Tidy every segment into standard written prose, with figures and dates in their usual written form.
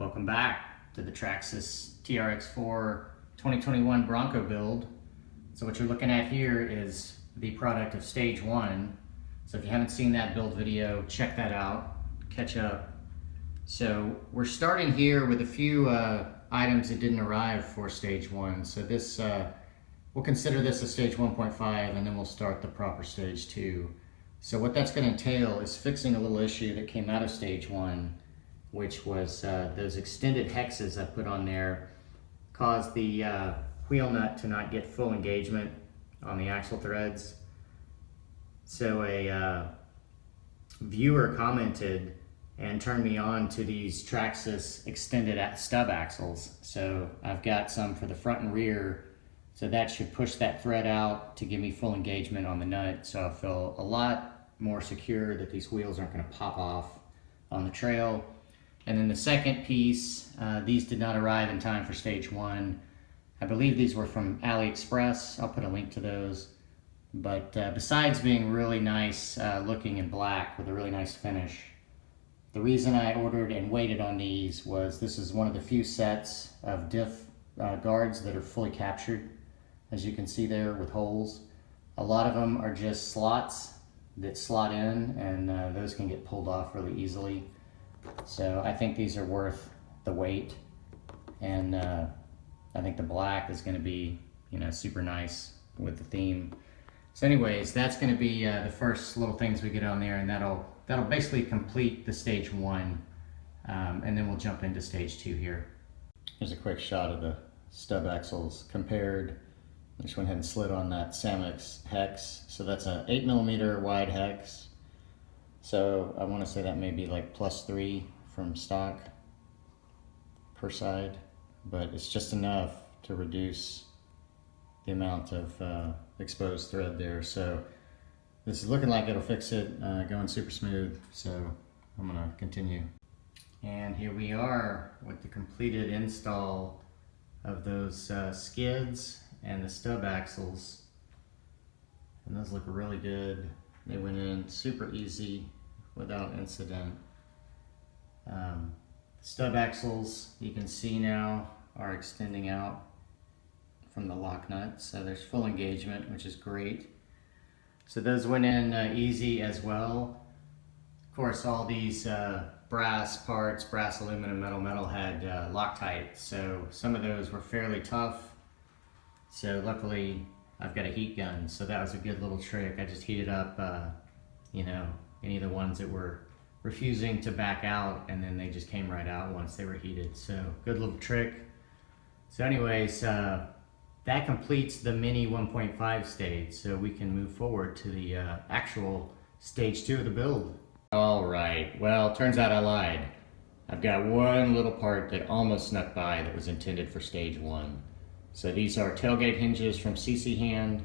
Welcome back to the Traxxas TRX-4 2021 Bronco build. So what you're looking at here is the product of stage one. So if you haven't seen that build video, check that out, catch up. So we're starting here with a few items that didn't arrive for stage one. So this, we'll consider this a stage 1.5 and then we'll start the proper stage two. So what that's going to entail is fixing a little issue that came out of stage one, which was those extended hexes I put on there caused the wheel nut to not get full engagement on the axle threads. So a viewer commented and turned me on to these Traxxas extended stub axles. So I've got some for the front and rear, so that should push that thread out to give me full engagement on the nut, so I feel a lot more secure that these wheels aren't going to pop off on the trail. And then the second piece, these did not arrive in time for stage one. I believe these were from AliExpress. I'll put a link to those. But besides being really nice looking in black with a really nice finish, the reason I ordered and waited on these was this is one of the few sets of diff guards that are fully captured, as you can see there with holes. A lot of them are just slots that slot in, and those can get pulled off really easily. So I think these are worth the wait, and I think the black is going to be, super nice with the theme. So anyways, that's going to be the first little things we get on there, and that'll basically complete the stage one, and then we'll jump into stage two here. Here's a quick shot of the stub axles compared. I just went ahead and slid on that Samex hex. So that's an 8mm wide hex. So I want to say that may be like +3 from stock per side, but it's just enough to reduce the amount of exposed thread there. So this is looking like it'll fix it, going super smooth. So I'm gonna continue. And here we are with the completed install of those skids and the stub axles. And those look really good. They went in super easy without incident. Stub axles, you can see now, are extending out from the lock nut, so there's full engagement, which is great. So those went in easy as well. Of course, all these brass parts, brass, aluminum, metal had Loctite, so some of those were fairly tough. So luckily I've got a heat gun, so that was a good little trick. I just heated up any of the ones that were refusing to back out, and then they just came right out once they were heated. So good little trick. So anyways, that completes the mini 1.5 stage, so we can move forward to the actual stage two of the build. All right, well, turns out I lied. I've got one little part that almost snuck by that was intended for stage one. So these are tailgate hinges from CCHand,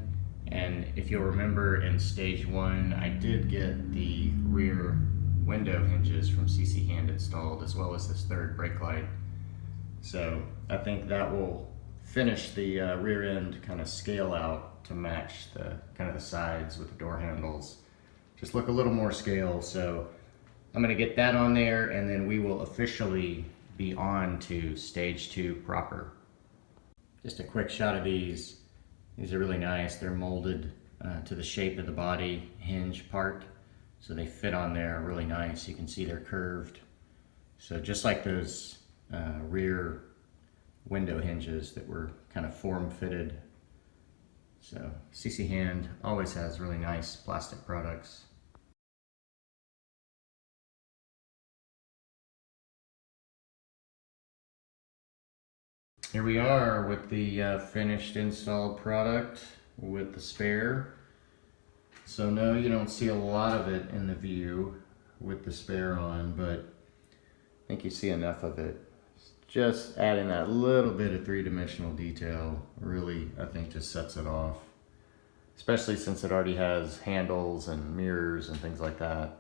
and if you'll remember in stage one, I did get the rear window hinges from CCHand installed, as well as this third brake light. So I think that will finish the rear end kind of scale out to match the kind of the sides with the door handles. Just look a little more scale. So I'm gonna get that on there, and then we will officially be on to stage two proper. Just a quick shot of these. These are really nice. They're molded to the shape of the body hinge part. So they fit on there really nice. You can see they're curved. So just like those rear window hinges that were kind of form fitted. So CCHand always has really nice plastic products. Here we are with the finished installed product with the spare. So no, you don't see a lot of it in the view with the spare on, but I think you see enough of it. Just adding that little bit of three-dimensional detail really, I think, just sets it off. Especially since it already has handles and mirrors and things like that.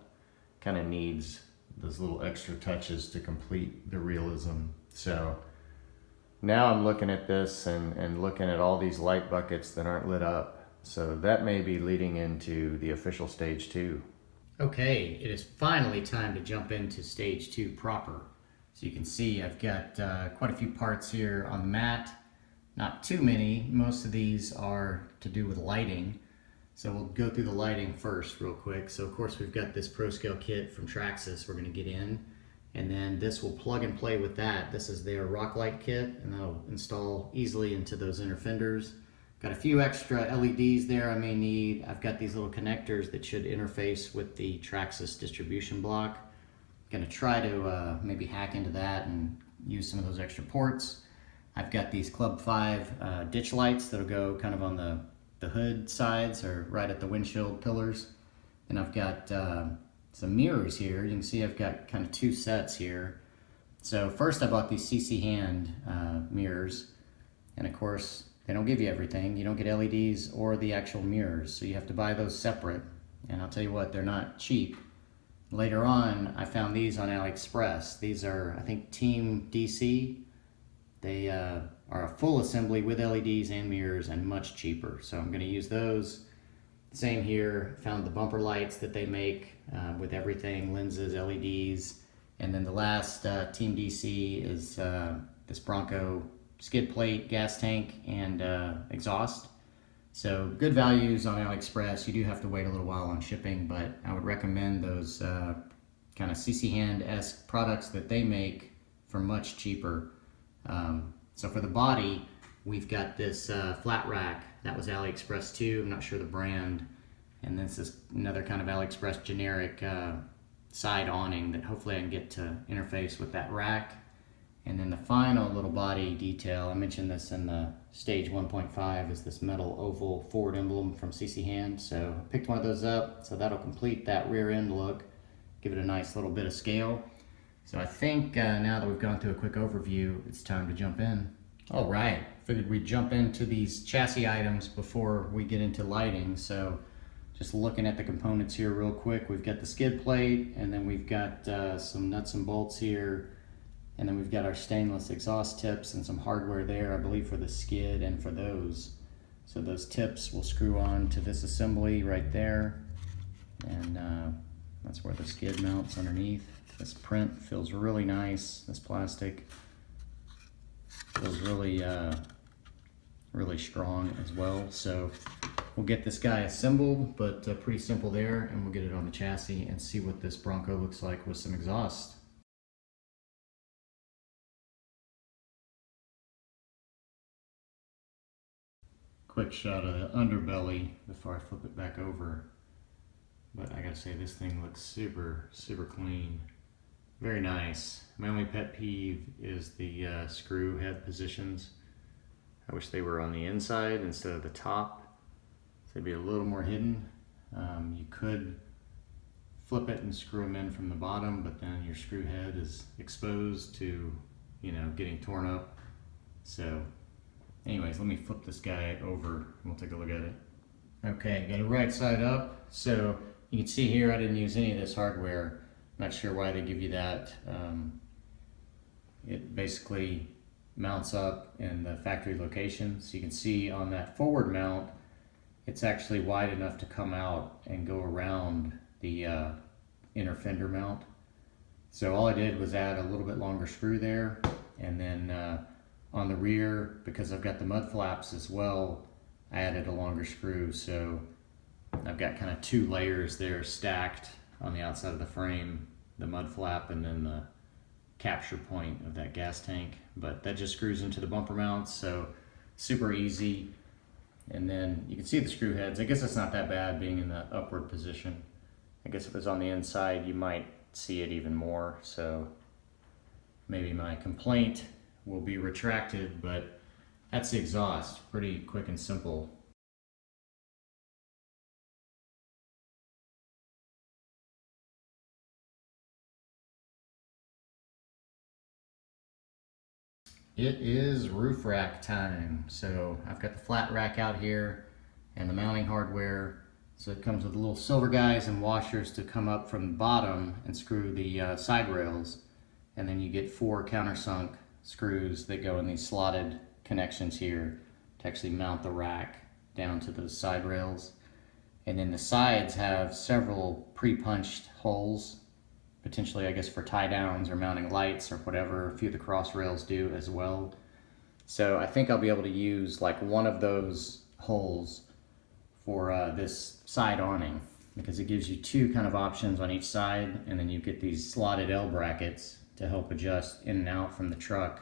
Kind of needs those little extra touches to complete the realism. So now I'm looking at this and looking at all these light buckets that aren't lit up. So that may be leading into the official stage two. Okay, it is finally time to jump into stage two proper. So you can see I've got quite a few parts here on the mat. Not too many. Most of these are to do with lighting. So we'll go through the lighting first real quick. So of course we've got this Pro-Scale kit from Traxxas we're going to get in. And then this will plug and play with that. This is their rock light kit, and that'll install easily into those inner fenders. Got a few extra LEDs there I may need. I've got these little connectors that should interface with the Traxxas distribution block. Gonna try to maybe hack into that and use some of those extra ports. I've got these Club 5 ditch lights that'll go kind of on the hood sides or right at the windshield pillars. And I've got some mirrors here. You can see I've got kind of two sets here. So first I bought these CCHand mirrors, and of course they don't give you everything. You don't get LEDs or the actual mirrors, so you have to buy those separate. And I'll tell you what, they're not cheap. Later on, I found these on AliExpress. These are, I think, Team DC. They are a full assembly with LEDs and mirrors and much cheaper. So I'm going to use those. Same here. Found the bumper lights that they make with everything, lenses, LEDs. And then the last Team DC is this Bronco skid plate, gas tank, and exhaust. So good values on AliExpress. You do have to wait a little while on shipping, but I would recommend those kind of CCHand-esque products that they make for much cheaper. So for the body, we've got this flat rack. That was AliExpress too. I'm not sure the brand. And this is another kind of AliExpress generic side awning that hopefully I can get to interface with that rack. And then the final little body detail, I mentioned this in the stage 1.5, is this metal oval forward emblem from CCHand. So I picked one of those up, so that'll complete that rear end look, give it a nice little bit of scale. So I think now that we've gone through a quick overview, it's time to jump in. All right, figured we'd jump into these chassis items before we get into lighting. So just looking at the components here real quick, we've got the skid plate, and then we've got some nuts and bolts here. And then we've got our stainless exhaust tips and some hardware there, I believe, for the skid and for those. So those tips will screw on to this assembly right there. And that's where the skid mounts underneath. This print feels really nice. This plastic feels really, really strong as well. So we'll get this guy assembled, but pretty simple there. And we'll get it on the chassis and see what this Bronco looks like with some exhaust. Quick shot of the underbelly before I flip it back over. But I gotta say, this thing looks super, super clean. Very nice. My only pet peeve is the screw head positions. I wish they were on the inside instead of the top. So they'd be a little more hidden. You could flip it and screw them in from the bottom, but then your screw head is exposed to, you know, getting torn up. So anyways, let me flip this guy over and we'll take a look at it. Okay, got it right side up. So you can see here I didn't use any of this hardware. Not sure why they give you that. It basically mounts up in the factory location. So you can see on that forward mount, it's actually wide enough to come out and go around the inner fender mount. So all I did was add a little bit longer screw there, and then on the rear, because I've got the mud flaps as well, I added a longer screw. So I've got kind of two layers there stacked on the outside of the frame, the mud flap and then the capture point of that gas tank. But that just screws into the bumper mounts, so super easy. And then you can see the screw heads. I guess it's not that bad being in the upward position. I guess if it was on the inside, you might see it even more. So maybe my complaint will be retracted, but that's the exhaust. Pretty quick and simple. It is roof rack time. So I've got the flat rack out here and the mounting hardware. So it comes with little silver guys and washers to come up from the bottom and screw the side rails. And then you get 4 countersunk screws that go in these slotted connections here to actually mount the rack down to those side rails. And then the sides have several pre-punched holes potentially, I guess, for tie downs or mounting lights or whatever. A few of the cross rails do as well. So I think I'll be able to use like one of those holes for this side awning, because it gives you two kind of options on each side, and then you get these slotted L brackets to help adjust in and out from the truck.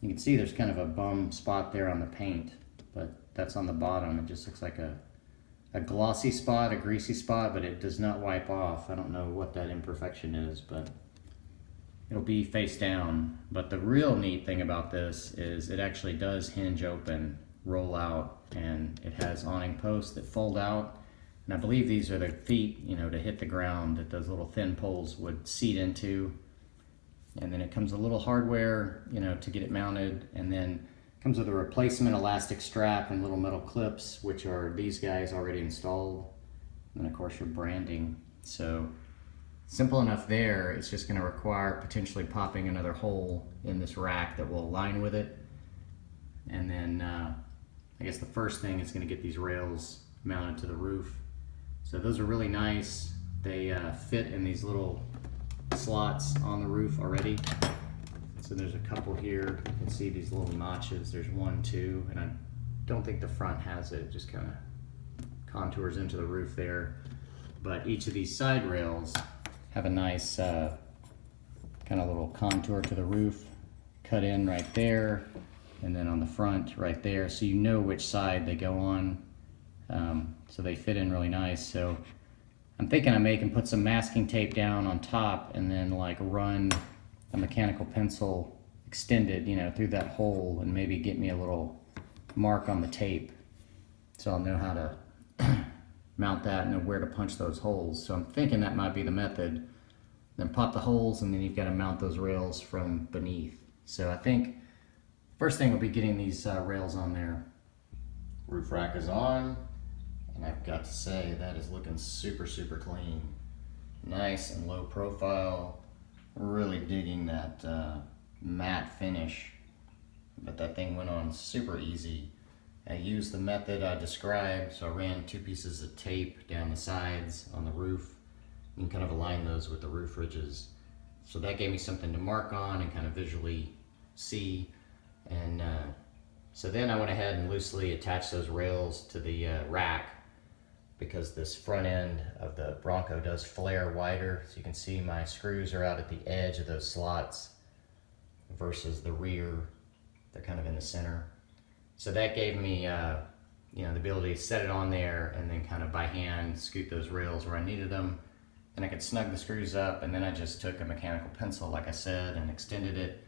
You can see there's kind of a bum spot there on the paint, but that's on the bottom. It just looks like a glossy spot, a greasy spot, but it does not wipe off. I don't know what that imperfection is, but it'll be face down. But the real neat thing about this is it actually does hinge open, roll out, and it has awning posts that fold out. And I believe these are the feet, you know, to hit the ground that those little thin poles would seat into. And then it comes a little hardware, you know, to get it mounted, and then comes with a replacement elastic strap and little metal clips, which are these guys already installed. And then of course your branding. So simple enough there. It's just going to require potentially popping another hole in this rack that will align with it. And then I guess the first thing is going to get these rails mounted to the roof. So those are really nice. They fit in these little slots on the roof already. So there's a couple here. You can see these little notches. There's 1, 2, and I don't think the front has it. It just kind of contours into the roof there. But each of these side rails have a nice kind of little contour to the roof, cut in right there, and then on the front right there, so you know which side they go on. So they fit in really nice. So I'm thinking I can put some masking tape down on top and then like run a mechanical pencil extended, you know, through that hole, and maybe get me a little mark on the tape, so I'll know how to mount that and know where to punch those holes. So I'm thinking that might be the method. Then pop the holes, and then you've got to mount those rails from beneath. So I think first thing will be getting these rails on there. Roof rack is on, and I've got to say that is looking super, super clean. Nice and low profile. Really digging that matte finish, but that thing went on super easy. I used the method I described, so I ran 2 pieces of tape down the sides on the roof and kind of align those with the roof ridges. So that gave me something to mark on and kind of visually see. And so then I went ahead and loosely attached those rails to the rack, because this front end of the Bronco does flare wider. So you can see my screws are out at the edge of those slots versus the rear. They're kind of in the center. So that gave me you know, the ability to set it on there and then kind of by hand scoot those rails where I needed them. And I could snug the screws up, and then I just took a mechanical pencil, like I said, and extended it,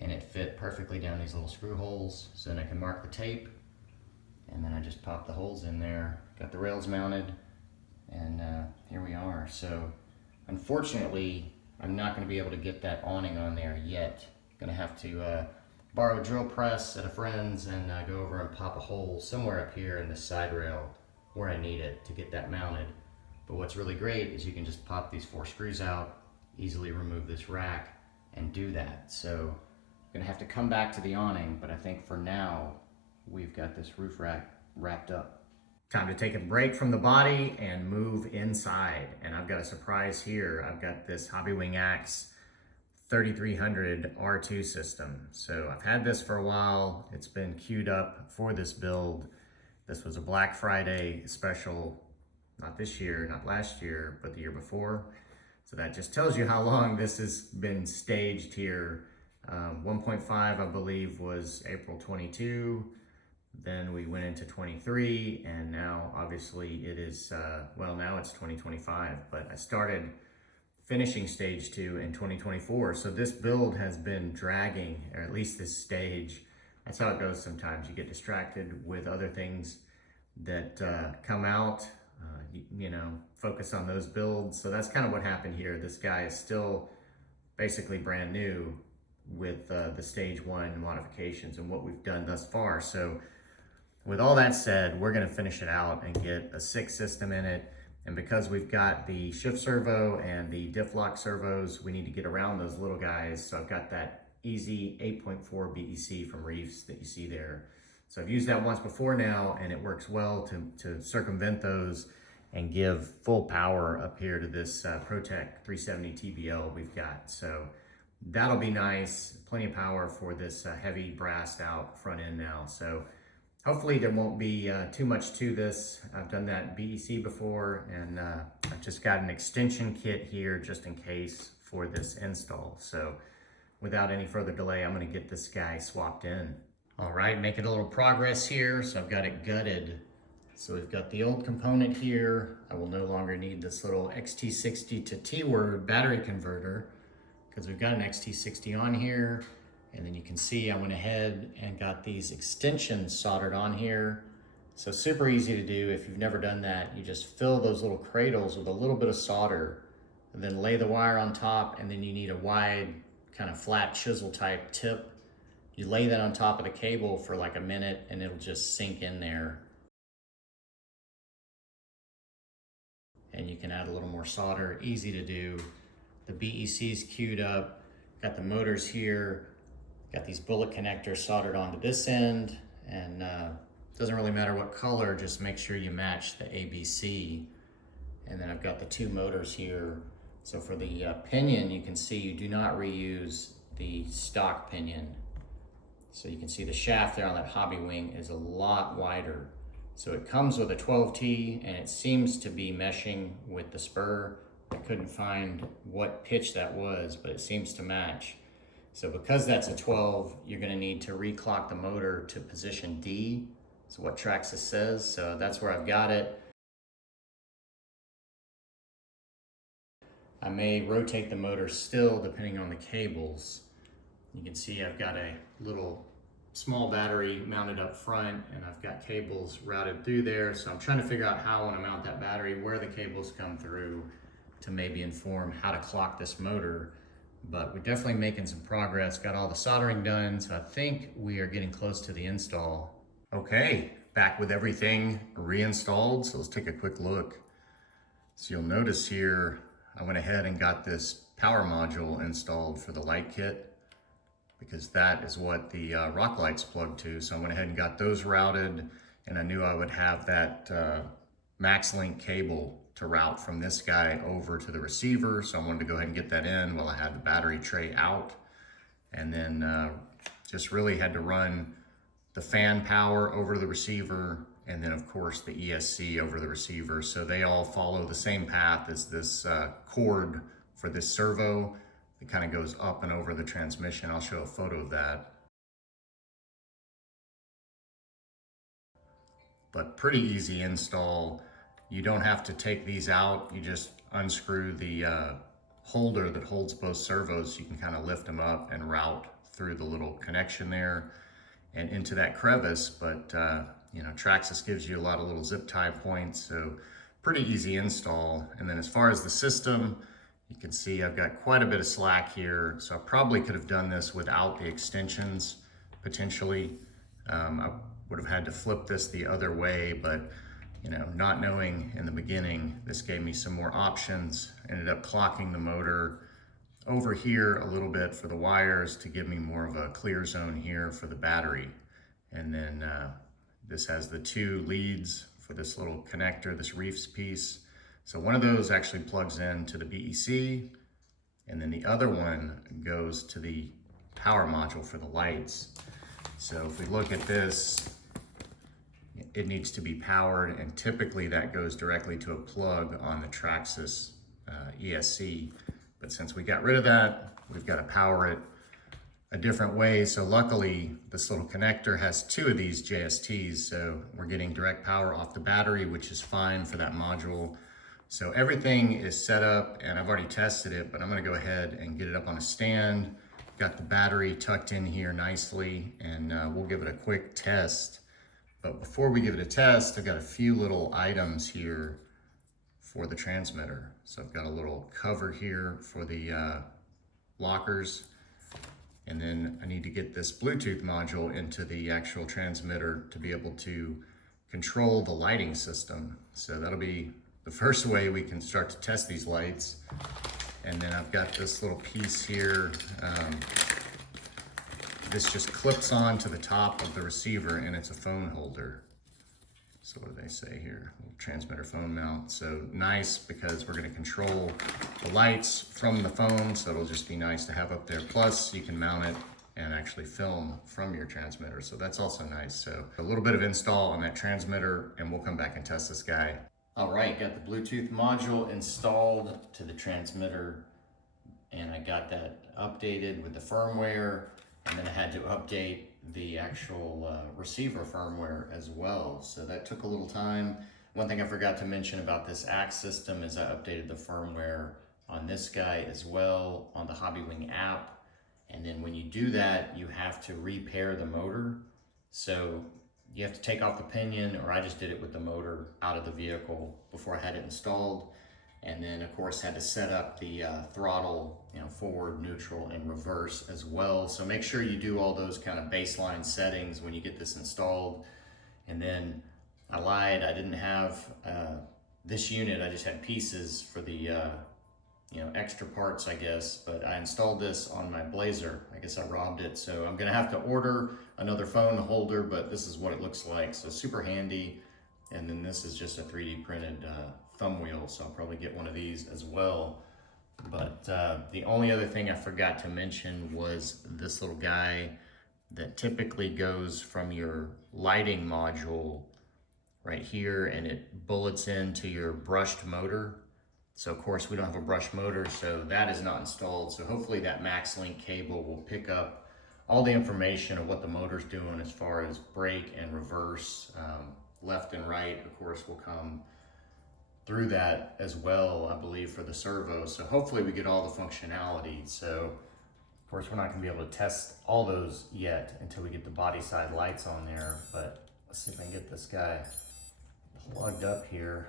and it fit perfectly down these little screw holes. So then I can mark the tape, and then I just popped the holes in there, got the rails mounted, and here we are. So unfortunately, I'm not going to be able to get that awning on there yet. I'm going to have to borrow a drill press at a friend's and go over and pop a hole somewhere up here in the side rail where I need it to get that mounted. But what's really great is you can just pop these 4 screws out, easily remove this rack, and do that. So I'm going to have to come back to the awning, but I think for now we've got this roof rack wrapped up. Time to take a break from the body and move inside. And I've got a surprise here. I've got this Hobbywing Axe 3300 R2 system. So I've had this for a while. It's been queued up for this build. This was a Black Friday special, not this year, not last year, but the year before. So that just tells you how long this has been staged here. 1.5, I believe, was April 22. Then we went into 23, and now obviously it is, well, now it's 2025, but I started finishing stage 2 in 2024. So this build has been dragging, or at least this stage. That's how it goes sometimes. You get distracted with other things that come out, you know, focus on those builds. So that's kind of what happened here. This guy is still basically brand new with the stage 1 modifications and what we've done thus far. So with all that said, we're going to finish it out and get a 6 system in it. And because we've got the shift servo and the diff lock servos, we need to get around those little guys. So I've got that easy 8.4 BEC from Reefs that you see there. So I've used that once before now, and it works well to circumvent those and give full power up here to this ProTech 370 TBL we've got. So that'll be nice, plenty of power for this heavy brassed out front end now. So hopefully there won't be too much to this. I've done that BEC before, and I've just got an extension kit here just in case for this install. So without any further delay, I'm gonna get this guy swapped in. All right, making a little progress here. So I've got it gutted. So we've got the old component here. I will no longer need this little XT60 to T-word battery converter because we've got an XT60 on here. And then you can see I went ahead and got these extensions soldered on here. So super easy to do. If you've never done that, you just fill those little cradles with a little bit of solder and then lay the wire on top, and then you need a wide kind of flat chisel type tip. You lay that on top of the cable for like a minute and it'll just sink in there. And you can add a little more solder, easy to do. The BEC's queued up, got the motors here, got these bullet connectors soldered onto this end, and doesn't really matter what color, just make sure you match the ABC. And then I've got the two motors here. So for the pinion, you can see you do not reuse the stock pinion. So you can see the shaft there on that hobby wing is a lot wider. So it comes with a 12T and it seems to be meshing with the spur. I couldn't find what pitch that was, but it seems to match. So because that's a 12, you're gonna need to reclock the motor to position D. So what Traxxas says, so that's where I've got it. I may rotate the motor still depending on the cables. You can see I've got a little small battery mounted up front and I've got cables routed through there. So I'm trying to figure out how I want to mount that battery, where the cables come through to maybe inform how to clock this motor. But we're definitely making some progress. Got all the soldering done. So I think we are getting close to the install. Okay, back with everything reinstalled. So let's take a quick look. So you'll notice here, I went ahead and got this power module installed for the light kit, because that is what the rock light's plugged to. So I went ahead and got those routed, and I knew I would have that MaxLink cable to route from this guy over to the receiver. So I wanted to go ahead and get that in while I had the battery tray out. And then just really had to run the fan power over to the receiver, and then of course the ESC over the receiver. So they all follow the same path as this cord for this servo. It kind of goes up and over the transmission. I'll show a photo of that. But pretty easy install. You don't have to take these out. You just unscrew the holder that holds both servos. You can kind of lift them up and route through the little connection there and into that crevice. But you know, Traxxas gives you a lot of little zip tie points, so pretty easy install. And then as far as the system, you can see I've got quite a bit of slack here, so I probably could have done this without the extensions, potentially. I would have had to flip this the other way, but you know, not knowing in the beginning, this gave me some more options. Ended up clocking the motor over here a little bit for the wires to give me more of a clear zone here for the battery. And then this has the two leads for this little connector, this reefs piece. So one of those actually plugs into the BEC, and then the other one goes to the power module for the lights. So if we look at this, it needs to be powered, and typically that goes directly to a plug on the Traxxas ESC. But since we got rid of that, we've got to power it a different way. So luckily this little connector has two of these JSTs, so we're getting direct power off the battery, which is fine for that module. So everything is set up, and I've already tested it, but I'm gonna go ahead and get it up on a stand. Got the battery tucked in here nicely, and we'll give it a quick test. But before we give it a test, I've got a few little items here for the transmitter. So I've got a little cover here for the lockers, and then I need to get this Bluetooth module into the actual transmitter to be able to control the lighting system. So that'll be the first way we can start to test these lights. And then I've got this little piece here. This just clips on to the top of the receiver, and it's a phone holder. So what do they say here? Little transmitter phone mount. So nice because we're going to control the lights from the phone. So it'll just be nice to have up there. Plus you can mount it and actually film from your transmitter. So that's also nice. So a little bit of install on that transmitter and we'll come back and test this guy. All right, got the Bluetooth module installed to the transmitter and I got that updated with the firmware, and then I had to update the actual receiver firmware as well. So that took a little time. One thing I forgot to mention about this ACC system is I updated the firmware on this guy as well on the HobbyWing app. And then when you do that, you have to repair the motor. So you have to take off the pinion, or I just did it with the motor out of the vehicle before I had it installed. And then of course had to set up the throttle, forward, neutral, and reverse as well. So make sure you do all those kind of baseline settings when you get this installed. And then I lied, I didn't have this unit, I just had pieces for the extra parts, I guess, but I installed this on my Blazer. I guess I robbed it, so I'm gonna have to order another phone holder, but this is what it looks like. So super handy. And then this is just a 3D printed thumb wheel, so I'll probably get one of these as well. But the only other thing I forgot to mention was this little guy that typically goes from your lighting module right here, and it bullets into your brushed motor. So of course we don't have a brushed motor, so that is not installed. So hopefully that MaxLink cable will pick up all the information of what the motor's doing as far as brake and reverse. Left and right, of course, will come through that as well, I believe, for the servo. So hopefully we get all the functionality. So of course we're not gonna be able to test all those yet until we get the body side lights on there, but let's see if I can get this guy plugged up here.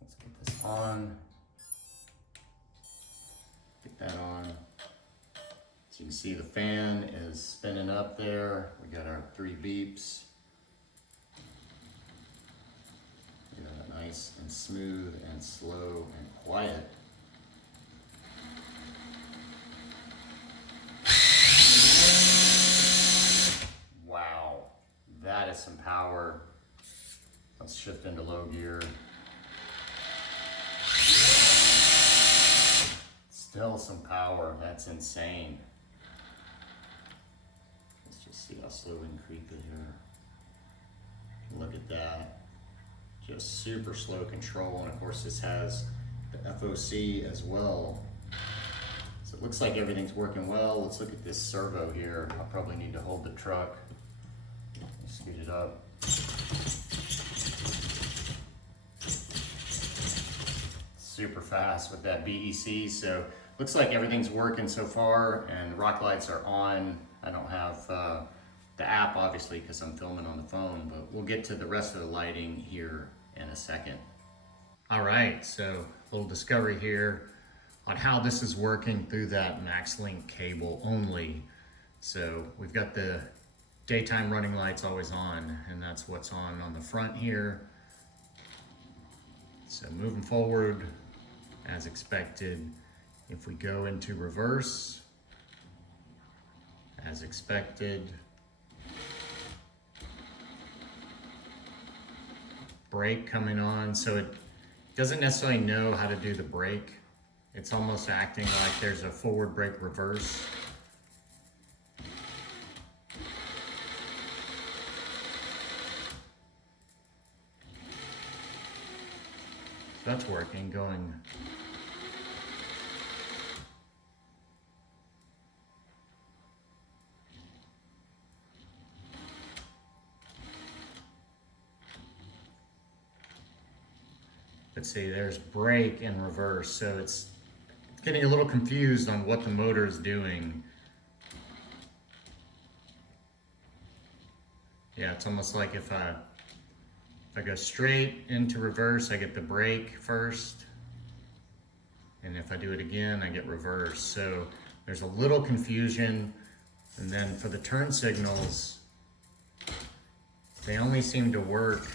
Let's get this on, get that on. So you can see the fan is spinning up there. We got our 3 beeps. Nice and smooth and slow and quiet. Wow, that is some power. Let's shift into low gear. Still some power, that's insane. Let's just see how slow we can creep it here. Look at that. Just super slow control, and of course this has the FOC as well. So it looks like everything's working well. Let's look at this servo here. I'll probably need to hold the truck. Scoot it up. Super fast with that BEC. So looks like everything's working so far, and the rock lights are on. I don't have the app obviously because I'm filming on the phone, but we'll get to the rest of the lighting here in a second. All right, so a little discovery here on how this is working through that MaxLink cable only. So we've got the daytime running lights always on, and that's what's on the front here. So moving forward as expected, if we go into reverse, as expected, brake coming on. So it doesn't necessarily know how to do the brake. It's almost acting like there's a forward brake reverse. So that's working, going. Let's see, there's brake and reverse. So it's getting a little confused on what the motor is doing. Yeah, it's almost like if I go straight into reverse, I get the brake first. And if I do it again, I get reverse. So there's a little confusion. And then for the turn signals, they only seem to work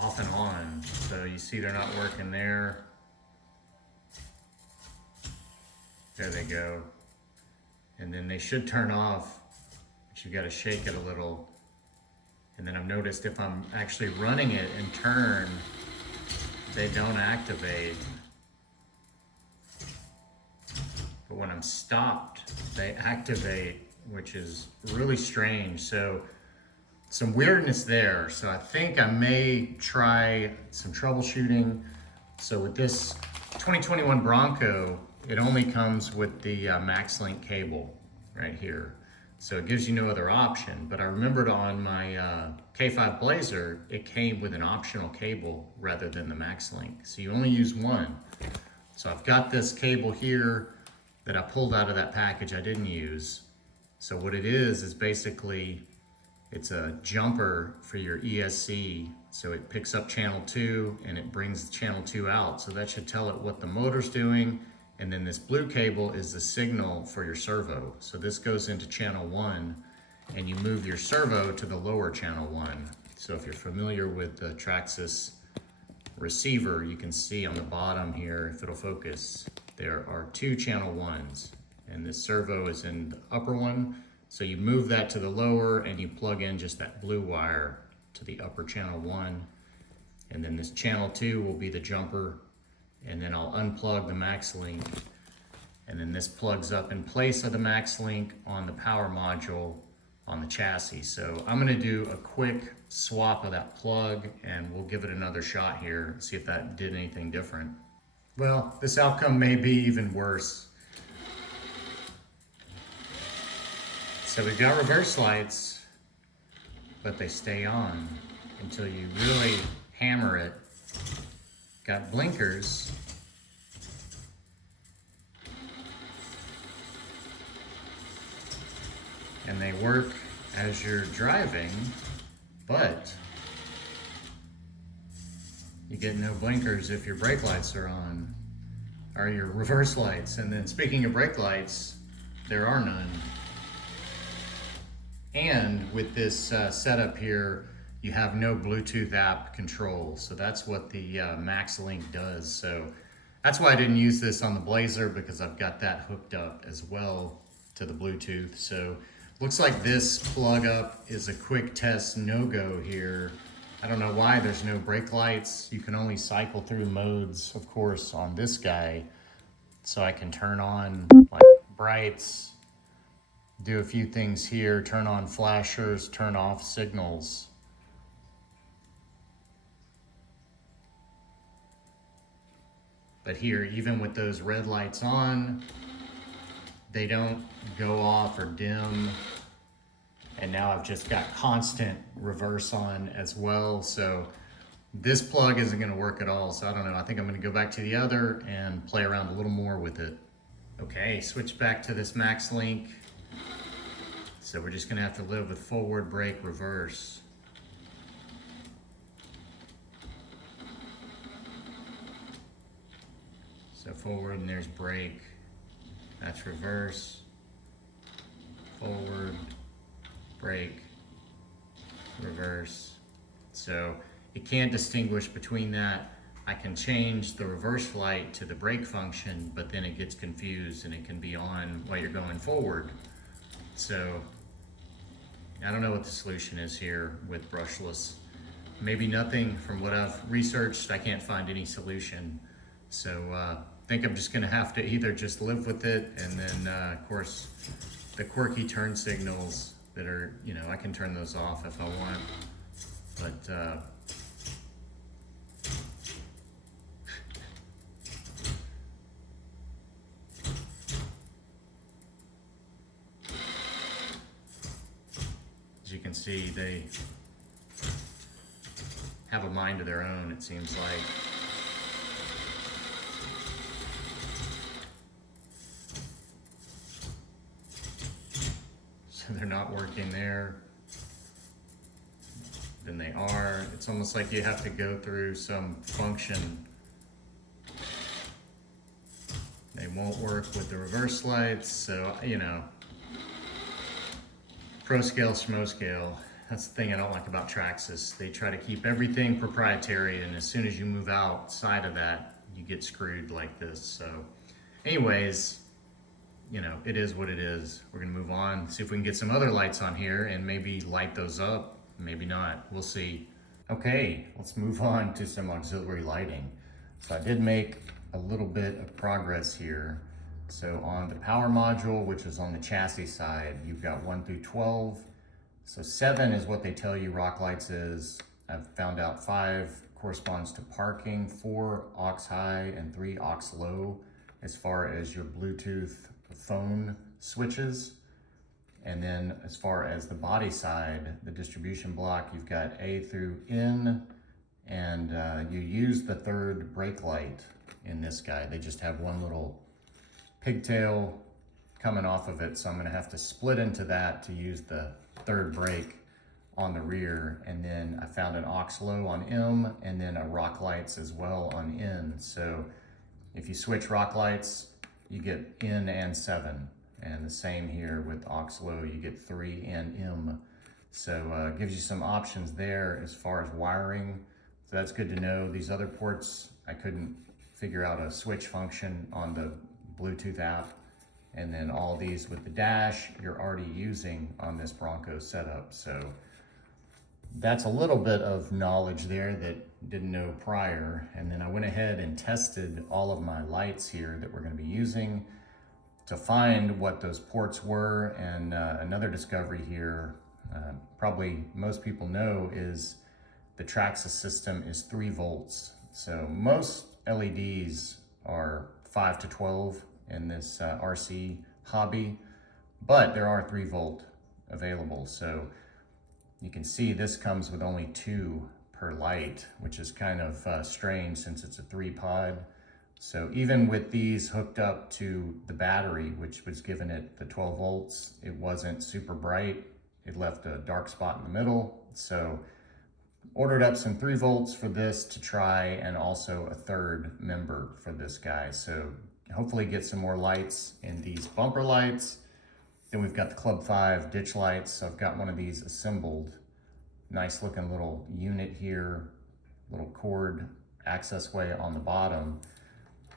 off and on. So you see they're not working there. There they go. And then they should turn off, but you got to shake it a little And then I've noticed if I'm actually running it in turn, they don't activate. But when I'm stopped, they activate, which is really strange. So some weirdness there. So I think I may try some troubleshooting. So with this 2021 Bronco, it only comes with the MaxLink cable right here. So it gives you no other option. But I remembered on my K5 Blazer, it came with an optional cable rather than the MaxLink. So you only use one. So I've got this cable here that I pulled out of that package I didn't use. So what it is basically, it's a jumper for your ESC. So it picks up channel 2 and it brings channel 2 out. So that should tell it what the motor's doing. And then this blue cable is the signal for your servo. So this goes into channel 1 and you move your servo to the lower channel 1. So if you're familiar with the Traxxas receiver, you can see on the bottom here, if it'll focus, there are 2 channel 1s. And this servo is in the upper one. So you move that to the lower and you plug in just that blue wire to the upper channel 1. And then this channel 2 will be the jumper. And then I'll unplug the MaxLink. And then this plugs up in place of the MaxLink on the power module on the chassis. So I'm gonna do a quick swap of that plug and we'll give it another shot here, see if that did anything different. Well, this outcome may be even worse. So we've got reverse lights, but they stay on until you really hammer it. Got blinkers. And they work as you're driving, but you get no blinkers if your brake lights are on, or your reverse lights. And then speaking of brake lights, there are none. And with this setup here, you have no Bluetooth app control. So that's what the MaxLink does. So that's why I didn't use this on the Blazer, because I've got that hooked up as well to the Bluetooth. So looks like this plug up is a quick test no-go here. I don't know why there's no brake lights. You can only cycle through modes, of course, on this guy. So I can turn on like brights, do a few things here, turn on flashers, turn off signals. But here, even with those red lights on, they don't go off or dim. And now I've just got constant reverse on as well. So this plug isn't gonna work at all. So I don't know, I think I'm gonna go back to the other and play around a little more with it. Okay, switch back to this MaxLink. So we're just gonna have to live with forward, brake, reverse. So forward and there's brake. That's reverse, forward, brake, reverse. So you can't distinguish between that. I can change the reverse light to the brake function, but then it gets confused and it can be on while you're going forward. So I don't know what the solution is here with brushless. Maybe nothing. From what I've researched, I can't find any solution. So I think I'm just gonna have to either just live with it, and then of course the quirky turn signals that are, you know, I can turn those off if I want, but as you can see, they have a mind of their own, it seems like. So they're not working there. Then they are. It's almost like you have to go through some function. They won't work with the reverse lights, so, you know. Pro-Scale, Schmo-Scale. That's the thing I don't like about Traxxas. They try to keep everything proprietary, and as soon as you move outside of that, you get screwed like this. So anyways, you know, it is what it is. We're gonna move on, see if we can get some other lights on here and maybe light those up maybe not, we'll see. Okay, let's move on to some auxiliary lighting. So I did make a little bit of progress here. So on the power module, which is on the chassis side, you've got 1 through 12. So 7 is what they tell you rock lights is. I've found out 5 corresponds to parking, 4 aux high and 3 aux low as far as your Bluetooth phone switches. And then as far as the body side, the distribution block, you've got A through N, and you use the 3rd brake light in this guy. They just have one little pigtail coming off of it, so I'm gonna have to split into that to use the 3rd brake on the rear. And then I found an aux low on M, and then a rock lights as well on N. So if you switch rock lights, you get N and 7. And the same here with aux low, you get 3 and M. So gives you some options there as far as wiring. So that's good to know. These other ports, I couldn't figure out a switch function on the Bluetooth app. And then all these with the dash, you're already using on this Bronco setup. So that's a little bit of knowledge there that didn't know prior. And then I went ahead and tested all of my lights here that we're gonna be using to find what those ports were. And another discovery here, probably most people know, is the Traxxas system is 3 volts. So most LEDs are 5 to 12 in this RC hobby, but there are 3 volt available. So you can see this comes with only 2 per light, which is kind of strange since it's a 3 pod. So even with these hooked up to the battery, which was giving it the 12 volts, it wasn't super bright. It left a dark spot in the middle. So ordered up some 3 volts for this to try, and also a 3rd member for this guy. So hopefully get some more lights in these bumper lights. Then we've got the Club 5 ditch lights. So I've got one of these assembled. Nice looking little unit here, little cord access way on the bottom.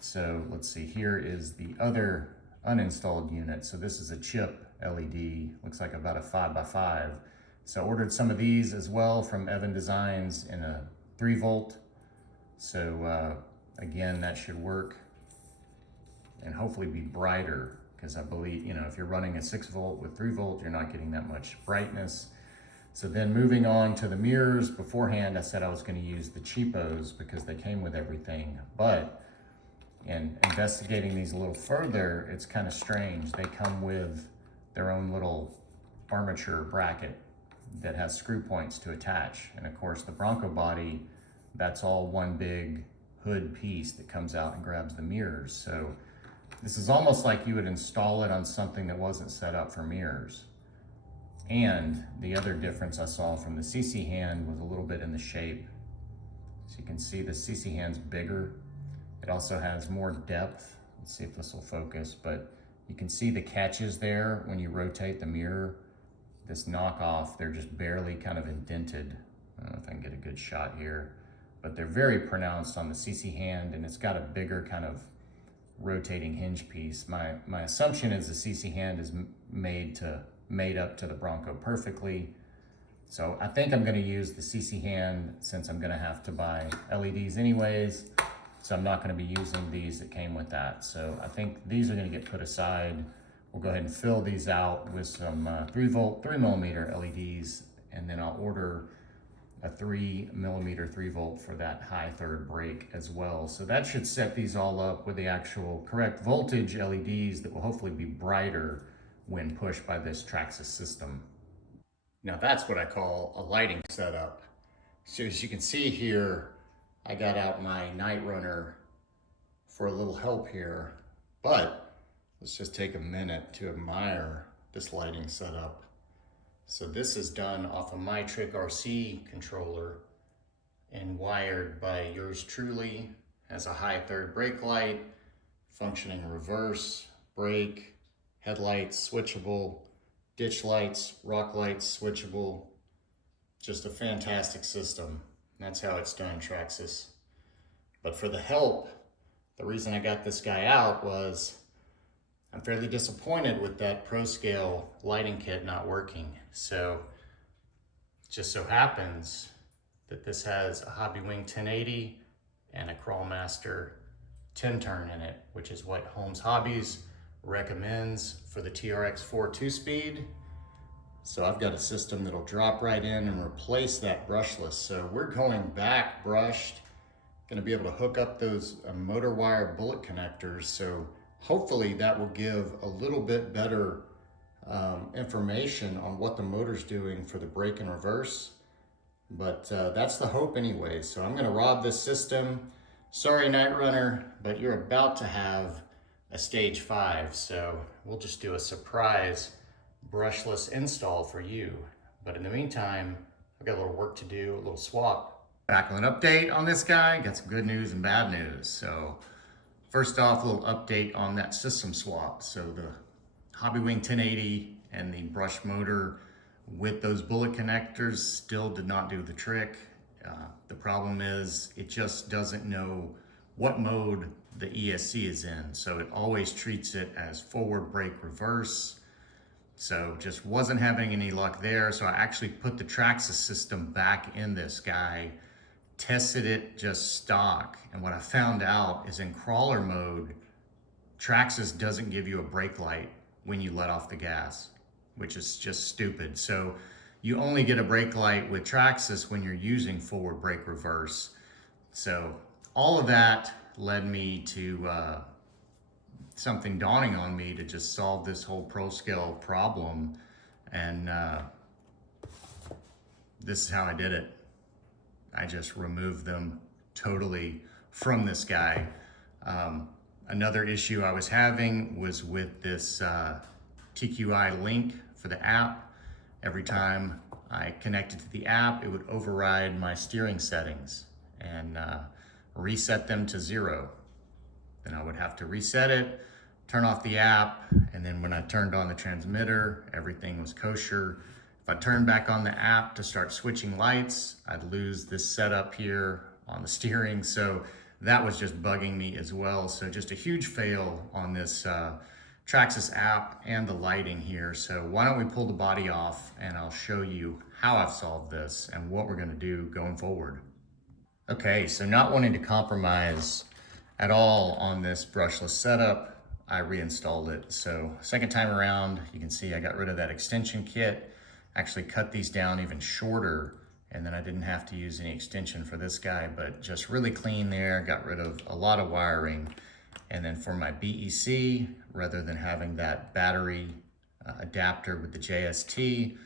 So let's see, here is the other uninstalled unit. So this is a chip LED, looks like about a 5x5. So I ordered some of these as well from Evan Designs in a 3 volt. So again, that should work and hopefully be brighter, because I believe, you know, if you're running a 6 volt with 3 volt, you're not getting that much brightness. So then moving on to the mirrors, beforehand I said I was going to use the cheapos because they came with everything, but in investigating these a little further, it's kind of strange. They come with their own little armature bracket that has screw points to attach. And of course the Bronco body, that's all one big hood piece that comes out and grabs the mirrors. So this is almost like you would install it on something that wasn't set up for mirrors. And the other difference I saw from the CCHand was a little bit in the shape. So you can see the CCHand's bigger. It also has more depth. Let's see if this will focus, but you can see the catches there when you rotate the mirror. This knockoff, they're just barely kind of indented. I don't know if I can get a good shot here, but they're very pronounced on the CCHand, and it's got a bigger kind of rotating hinge piece. My assumption is the CCHand is made up to the Bronco perfectly. So I think I'm gonna use the CCHand since I'm gonna have to buy LEDs anyways. So I'm not gonna be using these that came with that. So I think these are gonna get put aside. We'll go ahead and fill these out with some 3 millimeter LEDs, and then I'll order a 3 millimeter 3 volt for that high 3rd brake as well. So that should set these all up with the actual correct voltage LEDs that will hopefully be brighter when pushed by this Traxxas system. Now that's what I call a lighting setup. So as you can see here, I got out my night runner for a little help here, but let's just take a minute to admire this lighting setup. So this is done off a My Trick RC controller and wired by yours truly. Has a high 3rd brake light, functioning reverse, brake, headlights switchable, ditch lights, rock lights switchable. Just a fantastic system. That's how it's done, Traxxas. But for the help, the reason I got this guy out was I'm fairly disappointed with that Pro-Scale lighting kit not working. So Just so happens that this has a Hobbywing 1080 and a Crawlmaster 10 turn in it, which is what Holmes Hobbies recommends for the TRX-4 2-speed. So I've got a system that'll drop right in and replace that brushless. So we're going back brushed, gonna be able to hook up those motor wire bullet connectors. So hopefully that will give a little bit better information on what the motor's doing for the brake and reverse. But that's the hope anyway. So I'm gonna rob this system. Sorry, Night Runner, but you're about to have a stage 5. So we'll just do a surprise brushless install for you. But in the meantime, I've got a little work to do, a little swap. Back with an update on this guy. Got some good news and bad news. So first off, a little update on that system swap. So the Hobbywing 1080 and the brush motor with those bullet connectors still did not do the trick. The problem is it just doesn't know what mode the ESC is in. So it always treats it as forward, brake, reverse. So just wasn't having any luck there. So I actually put the Traxxas system back in this guy, tested it just stock. And what I found out is in crawler mode, Traxxas doesn't give you a brake light when you let off the gas, which is just stupid. So you only get a brake light with Traxxas when you're using forward, brake, reverse. So all of that led me to something dawning on me to just solve this whole Pro-Scale problem. And this is how I did it. I just removed them totally from this guy. Another issue I was having was with this TQI link for the app. Every time I connected to the app, it would override my steering settings and reset them to 0. Then I would have to reset it, turn off the app, and then when I turned on the transmitter, everything was kosher. If I turned back on the app to start switching lights, I'd lose this setup here on the steering. So that was just bugging me as well. So just a huge fail on this Traxxas app and the lighting here. So why don't we pull the body off and I'll show you how I've solved this and what we're gonna do going forward. Okay, so not wanting to compromise at all on this brushless setup, I reinstalled it. So second time around, you can see I got rid of that extension kit, actually cut these down even shorter, and then I didn't have to use any extension for this guy, but just really clean there, got rid of a lot of wiring. And then for my BEC, rather than having that battery adapter with the JST,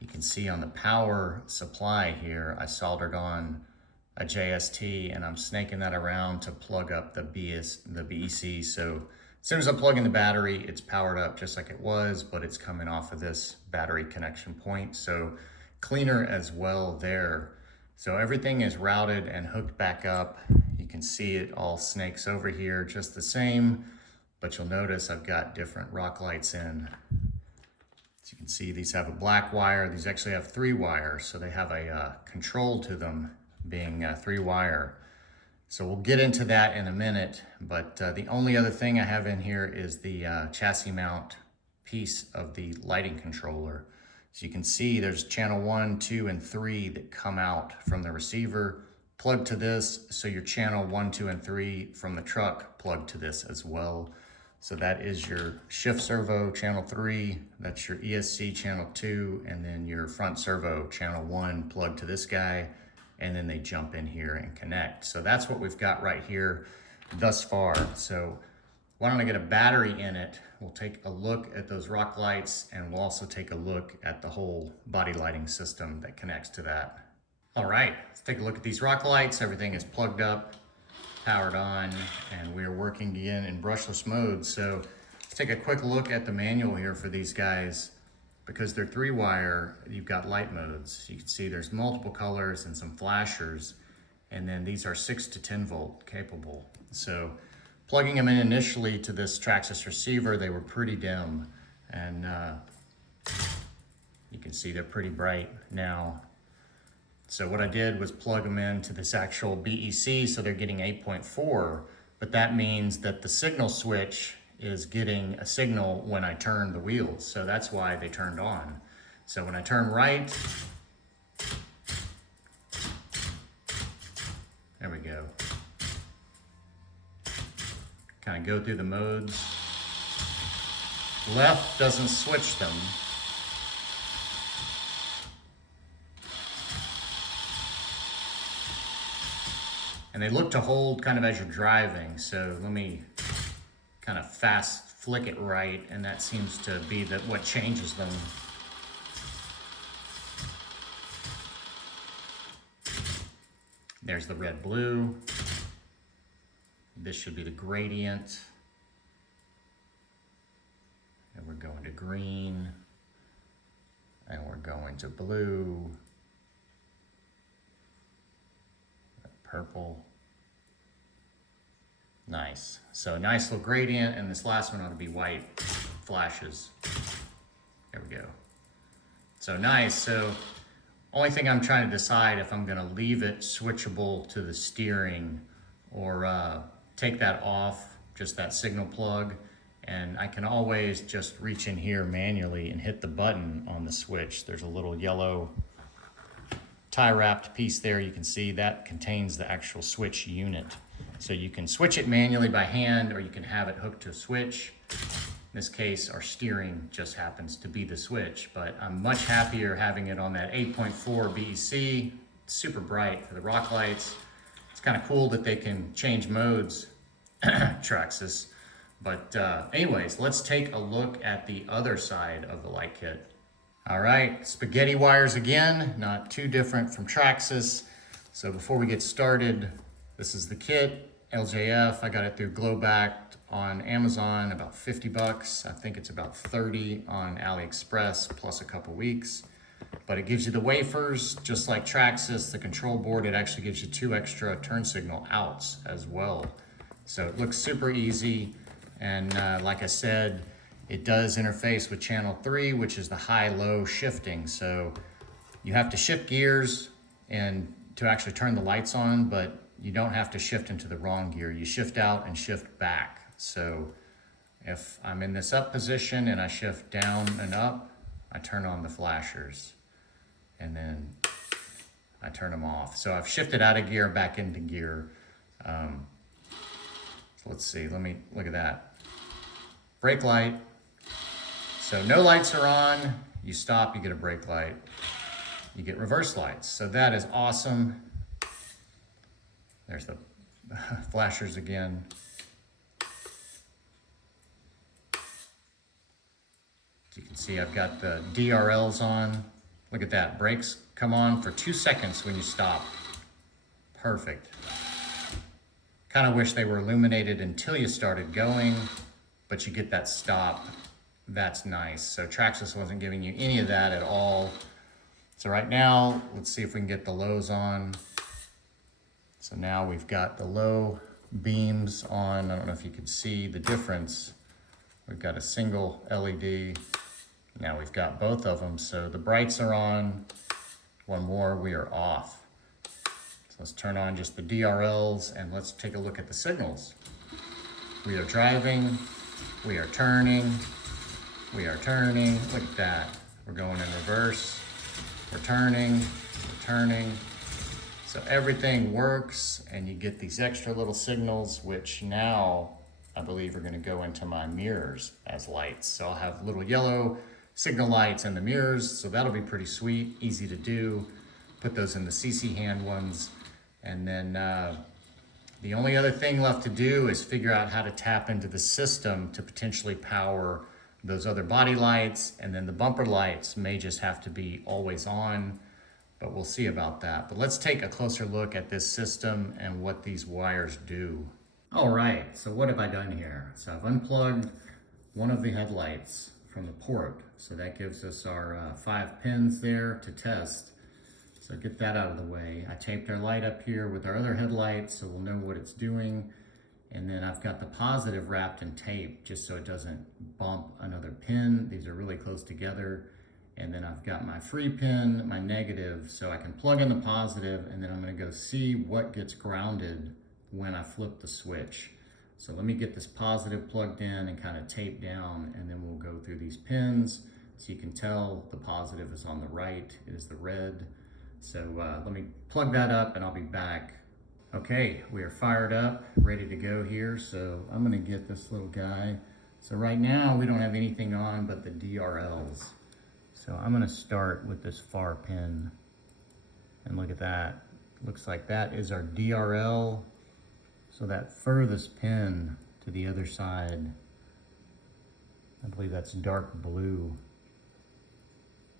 you can see on the power supply here, I soldered on a JST and I'm snaking that around to plug up the BEC. So as soon as I plug in the battery, it's powered up just like it was, but it's coming off of this battery connection point. So cleaner as well there. So everything is routed and hooked back up. You can see it all snakes over here just the same, but you'll notice I've got different rock lights in. As you can see, these have a black wire. These actually have 3 wires, so they have a control to them being 3 wire. So we'll get into that in a minute, but the only other thing I have in here is the chassis mount piece of the lighting controller. So you can see there's channel 1, 2, and 3 that come out from the receiver, plug to this, so your channel 1, 2, and 3 from the truck plug to this as well. So that is your shift servo channel 3, that's your ESC channel 2, and then your front servo channel 1 plug to this guy, and then they jump in here and connect. So that's what we've got right here thus far. So why don't I get a battery in it? We'll take a look at those rock lights, and we'll also take a look at the whole body lighting system that connects to that. All right, let's take a look at these rock lights. Everything is plugged up, powered on, and we're working again in brushless mode. So let's take a quick look at the manual here for these guys. Because they're 3 wire, you've got light modes. You can see there's multiple colors and some flashers, and then these are 6 to 10 volt capable. So plugging them in initially to this Traxxas receiver, they were pretty dim, and you can see they're pretty bright now. So what I did was plug them into this actual BEC, so they're getting 8.4, but that means that the signal switch is getting a signal when I turn the wheels. So that's why they turned on. So when I turn right, There we go. Kind of go through the modes. Left doesn't switch them. And they look to hold kind of as you're driving, so let me kind of fast flick it right, and that seems to be what changes them. There's the red blue. This should be the gradient. And we're going to green. And we're going to blue. Purple. Nice. So nice little gradient, and this last one ought to be white flashes. There we go. So nice. So only thing I'm trying to decide if I'm gonna leave it switchable to the steering or take that off, just that signal plug, and I can always just reach in here manually and hit the button on the switch. There's a little yellow tie wrapped piece there. You can see that contains the actual switch unit. So you can switch it manually by hand, or you can have it hooked to a switch. In this case, our steering just happens to be the switch, but I'm much happier having it on that 8.4 BEC. It's super bright for the rock lights. It's kind of cool that they can change modes, Traxxas. But anyways, let's take a look at the other side of the light kit. All right, spaghetti wires again, not too different from Traxxas. So before we get started, this is the kit, LJF. I got it through Glowback on Amazon, about 50 bucks. I think it's about 30 on AliExpress, plus a couple weeks. But it gives you the wafers, just like Traxxas, the control board. It actually gives you 2 extra turn signal outs as well. So it looks super easy. And like I said, it does interface with channel 3, which is the high-low shifting. So you have to shift gears and to actually turn the lights on, but you don't have to shift into the wrong gear. You shift out and shift back. So if I'm in this up position and I shift down and up, I turn on the flashers and then I turn them off. So I've shifted out of gear, back into gear. So let's see, let me look at that. Brake light. So no lights are on, you stop, you get a brake light. You get reverse lights. So that is awesome. There's the flashers again. As you can see, I've got the DRLs on. Look at that, brakes come on for 2 seconds when you stop. Perfect. Kind of wish they were illuminated until you started going, but you get that stop. That's nice. So Traxxas wasn't giving you any of that at all. So right now, let's see if we can get the lows on. So now we've got the low beams on. I don't know if you can see the difference. We've got a single LED. Now we've got both of them. So the brights are on. One more, we are off. So let's turn on just the DRLs and let's take a look at the signals. We are driving, we are turning, we are turning. Look at that. We're going in reverse. We're turning, we're turning. So everything works and you get these extra little signals, which now I believe are gonna go into my mirrors as lights. So I'll have little yellow signal lights in the mirrors. So that'll be pretty sweet, easy to do. Put those in the CCHand ones. And then the only other thing left to do is figure out how to tap into the system to potentially power those other body lights, and then the bumper lights may just have to be always on, but we'll see about that. But let's take a closer look at this system and what these wires do. All right, so what have I done here? So I've unplugged one of the headlights from the port. So that gives us our 5 pins there to test. So get that out of the way. I taped our light up here with our other headlights so we'll know what it's doing. And then I've got the positive wrapped in tape just so it doesn't bump another pin. These are really close together. And then I've got my free pin, my negative, so I can plug in the positive and then I'm gonna go see what gets grounded when I flip the switch. So let me get this positive plugged in and kind of taped down, and then we'll go through these pins. So you can tell the positive is on the right, it is the red. So let me plug that up and I'll be back. Okay, we are fired up, ready to go here. So I'm gonna get this little guy. So right now we don't have anything on but the DRLs. So I'm gonna start with this far pin. And look at that. Looks like that is our DRL. So that furthest pin to the other side, I believe that's dark blue.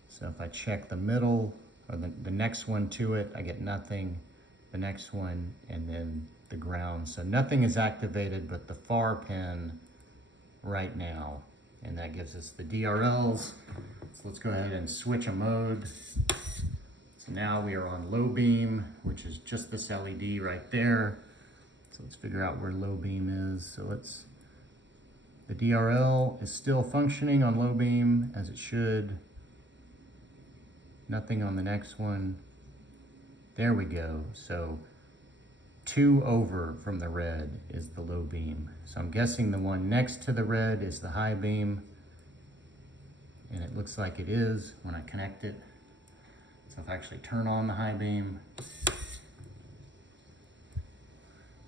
So if I check the middle, or the next one to it, I get nothing. The next one, and then the ground. So nothing is activated but the far pin right now. And that gives us the DRLs. So let's go ahead and switch a mode. So now we are on low beam, which is just this LED right there. So let's figure out where low beam is. So the DRL is still functioning on low beam as it should. Nothing on the next one. There we go. So 2 over from the red is the low beam. So I'm guessing the one next to the red is the high beam. And it looks like it is when I connect it. So if I actually turn on the high beam,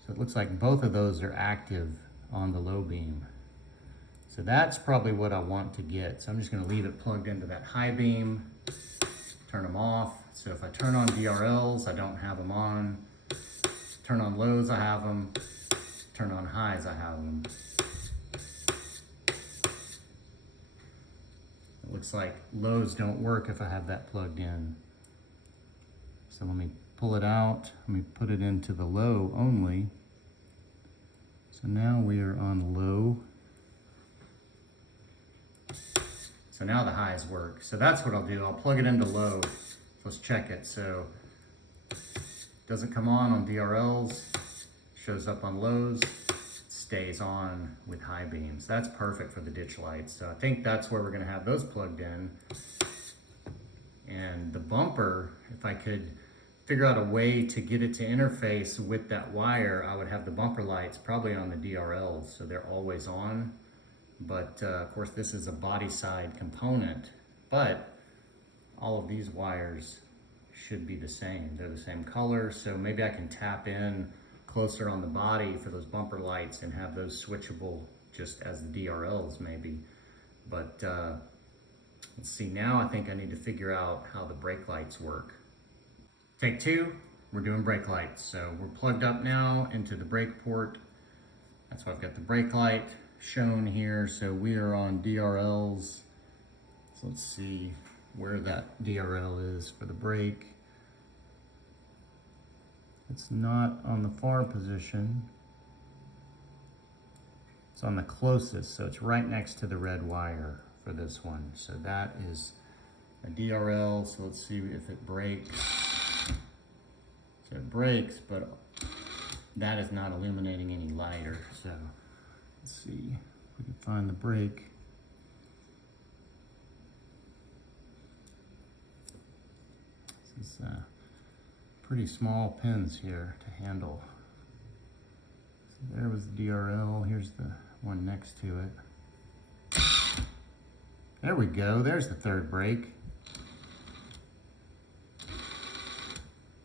so it looks like both of those are active on the low beam. So that's probably what I want to get. So I'm just gonna leave it plugged into that high beam, turn them off. So if I turn on DRLs, I don't have them on. Turn on lows, I have them. Turn on highs, I have them. It looks like lows don't work if I have that plugged in. So let me pull it out. Let me put it into the low only. So now we are on low. So now the highs work. So that's what I'll do. I'll plug it into low. Let's check it. So doesn't come on DRLs, shows up on lows, stays on with high beams. That's perfect for the ditch lights. So I think that's where we're gonna have those plugged in. And the bumper, if I could figure out a way to get it to interface with that wire, I would have the bumper lights probably on the DRLs, so they're always on. But of course this is a body side component, but all of these wires should be the same. They're the same color, so maybe I can tap in closer on the body for those bumper lights and have those switchable just as the DRLs maybe. But let's see, now I think I need to figure out how the brake lights work. Take 2, we're doing brake lights. So we're plugged up now into the brake port. That's why I've got the brake light shown here. So we are on DRLs. So let's see where that DRL is for the brake. It's not on the far position. It's on the closest, so it's right next to the red wire for this one. So that is a DRL. So let's see if it brakes. So it brakes, but that is not illuminating any lighter. So let's see if we can find the brake. This is pretty small pins here to handle. So there was the DRL. Here's the one next to it. There we go. There's the third brake.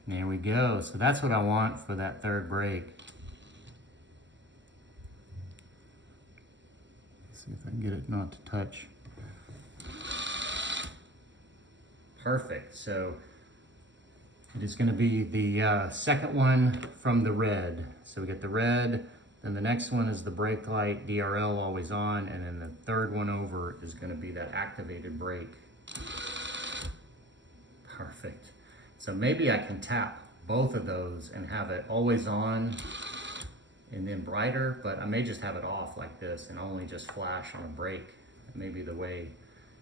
There we go. So that's what I want for that third brake. Let's see if I can get it not to touch. Perfect. So it is going to be the second one from the red. So we get the red, then the next one is the brake light, DRL always on, and then the third one over is going to be that activated brake. Perfect. So maybe I can tap both of those and have it always on and then brighter, but I may just have it off like this and only just flash on a brake. Maybe the way,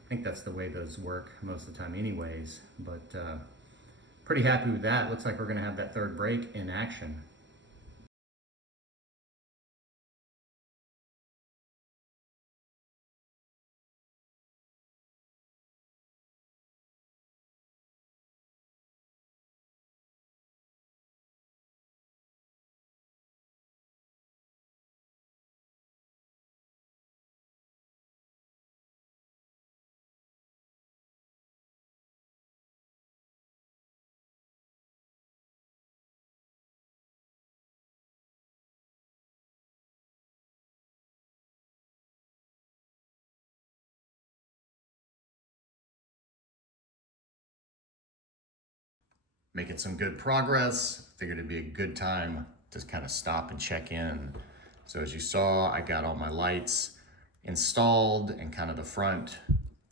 I think that's the way those work most of the time anyways, but pretty happy with that. Looks like we're gonna have that third brake in action. making some good progress. Figured it'd be a good time to kind of stop and check in. So as you saw, I got all my lights installed and kind of the front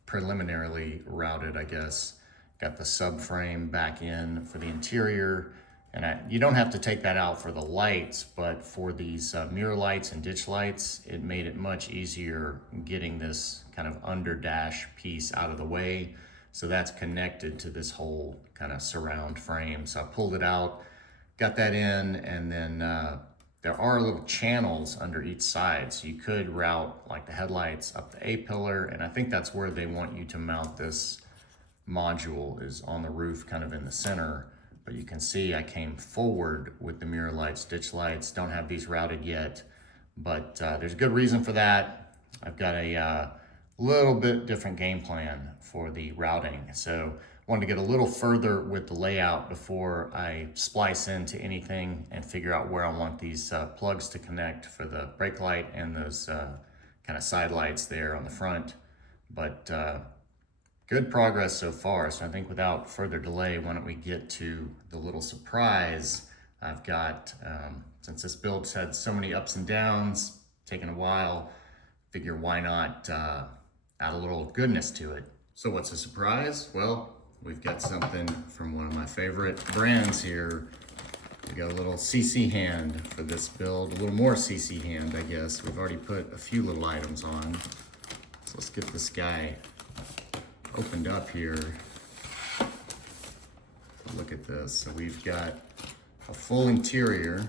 preliminarily routed, I guess. Got the subframe back in for the interior. And you don't have to take that out for the lights, but for these mirror lights and ditch lights, it made it much easier getting this kind of under dash piece out of the way. So that's connected to this whole kind of surround frame. So I pulled it out, got that in, and then there are little channels under each side. So you could route like the headlights up the A-pillar, and I think that's where they want you to mount this module, is on the roof kind of in the center. But you can see I came forward with the mirror lights, ditch lights, don't have these routed yet, but there's a good reason for that. I've got a little bit different game plan for the routing. So wanted to get a little further with the layout before I splice into anything and figure out where I want these plugs to connect for the brake light and those kind of side lights there on the front. But good progress so far. So I think without further delay, why don't we get to the little surprise I've got. Since this build's had so many ups and downs, taken a while, figure why not add a little goodness to it. So what's a surprise? Well, we've got something from one of my favorite brands here. We got a little CCHand for this build, a little more CCHand, I guess. We've already put a few little items on. So let's get this guy opened up here. Look at this. So we've got a full interior.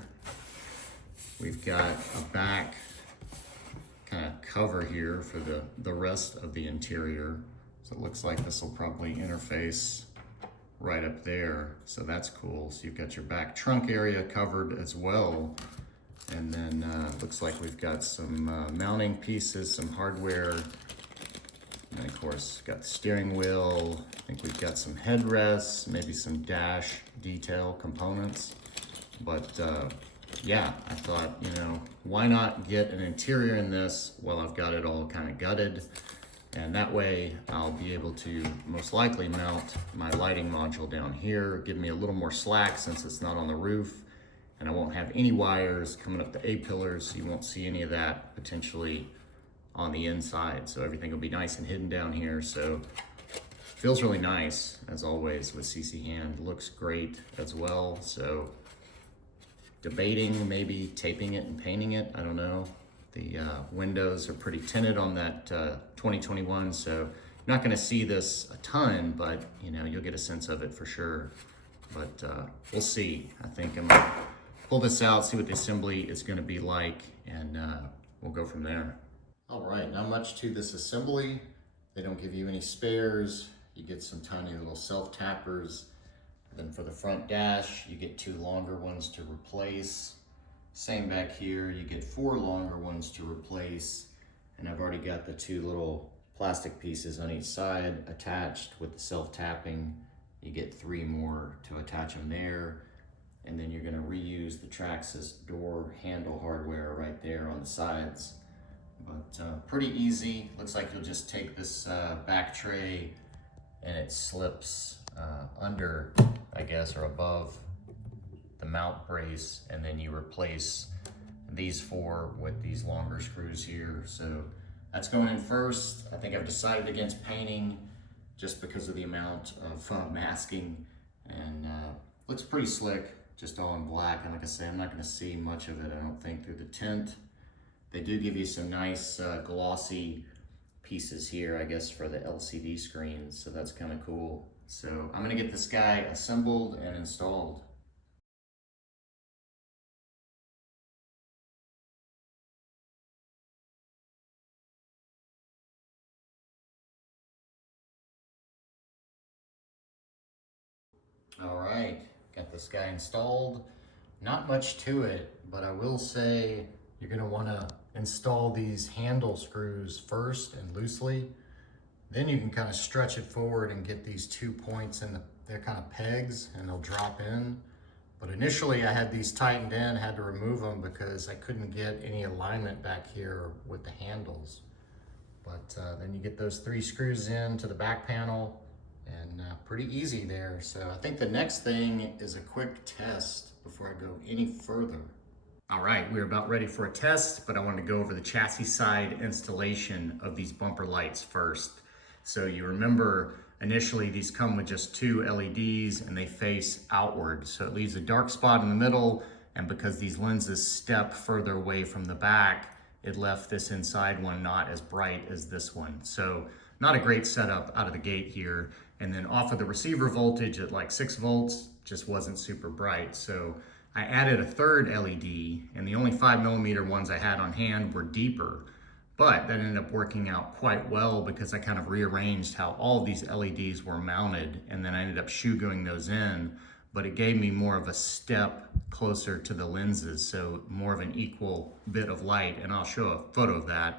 We've got a back kind of cover here for the rest of the interior. So it looks like this will probably interface right up there. So that's cool. So you've got your back trunk area covered as well. And then looks like we've got some mounting pieces, some hardware. And of course, got the steering wheel. I think we've got some headrests, maybe some dash detail components. But yeah, I thought, you know, why not get an interior in this while I've got it all kind of gutted? And that way I'll be able to most likely mount my lighting module down here, give me a little more slack since it's not on the roof. And I won't have any wires coming up the A-pillars, so you won't see any of that potentially on the inside. So everything will be nice and hidden down here. So feels really nice as always with CCHand. Looks great as well. So debating maybe taping it and painting it. I don't know. The windows are pretty tinted on that 2021. So you're not gonna see this a ton, but you know, you'll get a sense of it for sure. But we'll see. I think I'm gonna pull this out, see what the assembly is gonna be like, and we'll go from there. All right, not much to this assembly. They don't give you any spares. You get some tiny little self-tappers. Then for the front dash, you get 2 longer ones to replace. Same back here, you get 4 longer ones to replace. And I've already got the 2 little plastic pieces on each side attached with the self-tapping. You get 3 more to attach them there. And then you're gonna reuse the Traxxas door handle hardware right there on the sides. But pretty easy. Looks like you'll just take this back tray and it slips under, I guess, or above the mount brace, and then you replace these 4 with these longer screws here. So that's going in first. I think I've decided against painting just because of the amount of masking, and looks pretty slick, just all in black. And like I say, I'm not gonna see much of it, I don't think, through the tint. They do give you some nice glossy pieces here, I guess, for the LCD screens, so that's kind of cool. So I'm gonna get this guy assembled and installed. All right, got this guy installed. Not much to it, but I will say you're gonna wanna install these handle screws first and loosely. Then you can kind of stretch it forward and get these 2 points in they're kind of pegs and they'll drop in. But initially I had these tightened in, had to remove them because I couldn't get any alignment back here with the handles. But then you get those 3 screws in to the back panel, And pretty easy there. So I think the next thing is a quick test before I go any further. All right, we're about ready for a test, but I wanted to go over the chassis side installation of these bumper lights first. So you remember initially these come with just 2 LEDs and they face outward. So it leaves a dark spot in the middle, and because these lenses step further away from the back, it left this inside one not as bright as this one. So not a great setup out of the gate here. And then off of the receiver voltage at like 6 volts, just wasn't super bright. So I added a third LED, and the only 5mm ones I had on hand were deeper. But that ended up working out quite well because I kind of rearranged how all of these LEDs were mounted, and then I ended up shoe-going those in. But it gave me more of a step closer to the lenses, so more of an equal bit of light, and I'll show a photo of that.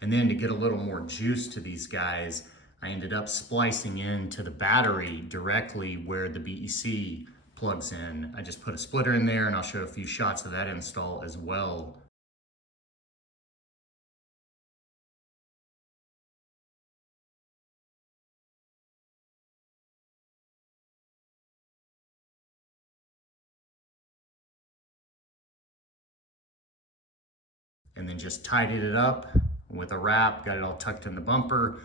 And then to get a little more juice to these guys, I ended up splicing into the battery directly where the BEC plugs in. I just put a splitter in there, and I'll show a few shots of that install as well. And then just tidied it up with a wrap, got it all tucked in the bumper.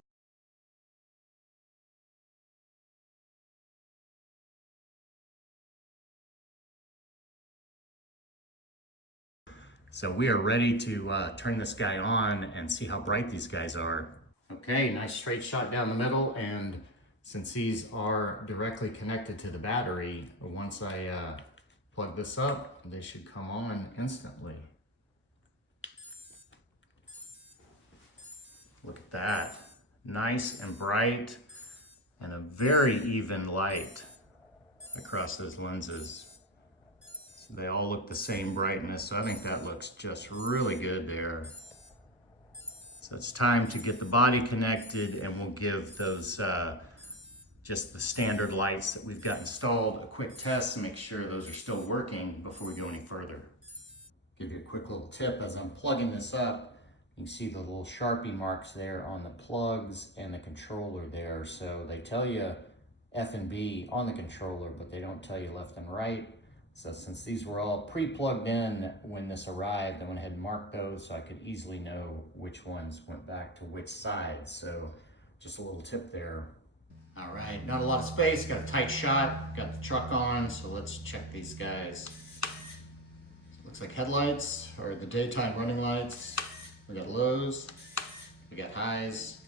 So we are ready to turn this guy on and see how bright these guys are. Okay, nice straight shot down the middle, and since these are directly connected to the battery, once I plug this up, they should come on instantly. Look at that. Nice and bright, and a very even light across those lenses. So they all look the same brightness, so I think that looks just really good there. So it's time to get the body connected, and we'll give those just the standard lights that we've got installed a quick test to make sure those are still working before we go any further. Give you a quick little tip as I'm plugging this up. You can see the little Sharpie marks there on the plugs and the controller there. So they tell you F and B on the controller, but they don't tell you left and right. So since these were all pre-plugged in when this arrived, I went ahead and marked those so I could easily know which ones went back to which side. So just a little tip there. All right, not a lot of space, got a tight shot, got the truck on, so let's check these guys. Looks like headlights are the daytime running lights. We got lows, we got highs,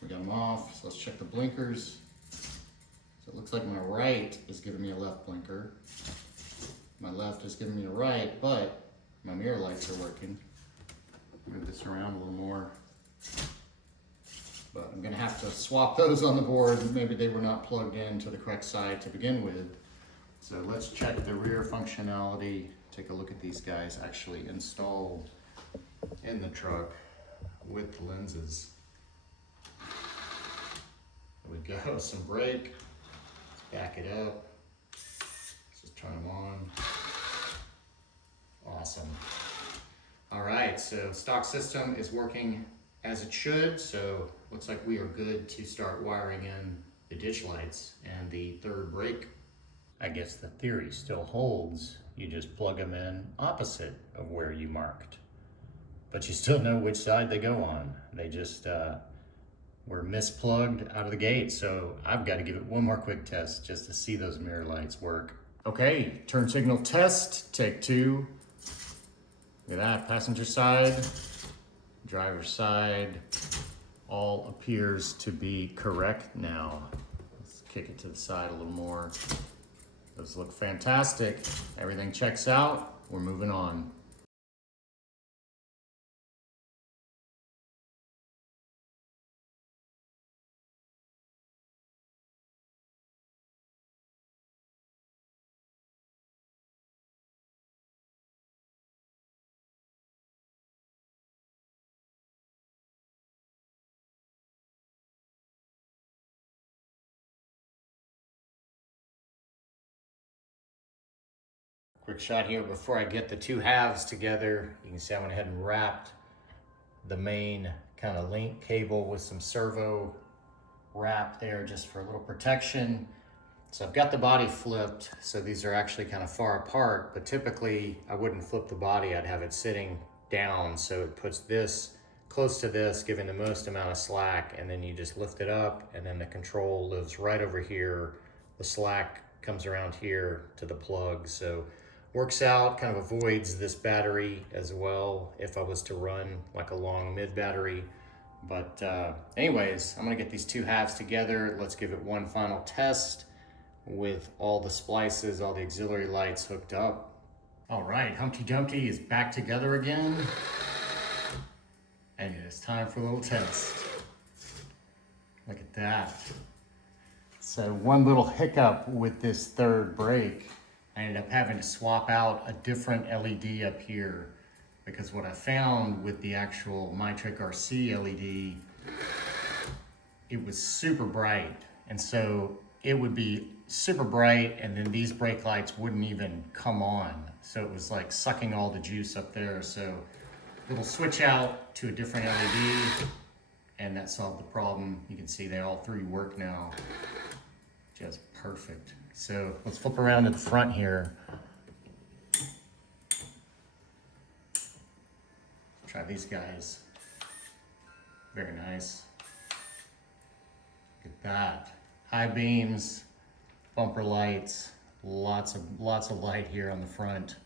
we got them off, so let's check the blinkers. So it looks like my right is giving me a left blinker. My left is giving me a right, but my mirror lights are working. Move this around a little more. But I'm gonna have to swap those on the board. Maybe they were not plugged in to the correct side to begin with. So let's check the rear functionality. Take a look at these guys actually installed in the truck with the lenses. There we go, some brake. Let's back it up. Let's just turn them on. Awesome. All right, so stock system is working as it should, so looks like we are good to start wiring in the ditch lights and the third brake. I guess the theory still holds. You just plug them in opposite of where you marked. But you still know which side they go on. They just were misplugged out of the gate, so I've got to give it one more quick test just to see those mirror lights work. Okay, turn signal test, take 2. Look at that, passenger side, driver's side, all appears to be correct now. Let's kick it to the side a little more. Those look fantastic. Everything checks out. We're moving on. Quick shot here before I get the two halves together. You can see I went ahead and wrapped the main kind of link cable with some servo wrap there just for a little protection. So I've got the body flipped, so these are actually kind of far apart, but typically I wouldn't flip the body, I'd have it sitting down, so it puts this close to this, giving the most amount of slack, and then you just lift it up, and then the control lives right over here. The slack comes around here to the plug, so works out, kind of avoids this battery as well if I was to run like a long mid battery. But anyways, I'm gonna get these two halves together. Let's give it one final test with all the splices, all the auxiliary lights hooked up. All right, Humpty Dumpty is back together again. And it's time for a little test. Look at that. So one little hiccup with this third brake, I ended up having to swap out a different LED up here, because what I found with the actual MyTrick RC LED, it was super bright. And so it would be super bright, and then these brake lights wouldn't even come on. So it was like sucking all the juice up there. So it'll switch out to a different LED, and that solved the problem. You can see they all three work now. Just perfect. So let's flip around to the front here. Try these guys. Very nice. Look at that. High beams, bumper lights, lots of light here on the front.